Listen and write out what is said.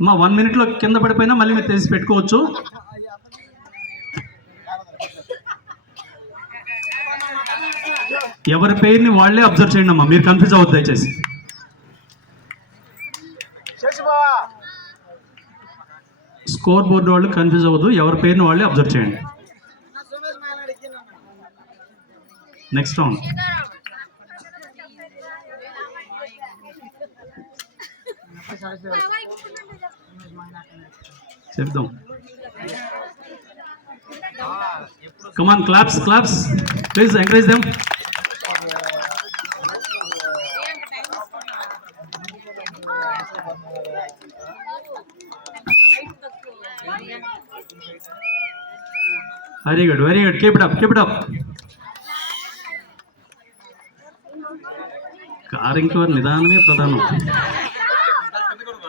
అమ్మా 1 minute కింద పడిపోయినా మళ్ళీ మీరు తెసి పెట్టుకోవచ్చు. ఎవరి పేరుని వాళ్ళే అబ్జర్వ్ చేయండి అమ్మా, మీరు కన్ఫ్యూజ్ అవ్వద్దు దయచేసి. స్కోర్ బోర్డు వాళ్ళు కన్ఫ్యూజ్ అవ్వద్దు, ఎవరి పేరుని వాళ్ళే అబ్జర్వ్ చేయండి. Next round. చెప్దాం. Come on, claps. Please encourage them. Very good. Keep it up. Car ఇంకెవరు నిదానమే ప్రధానం.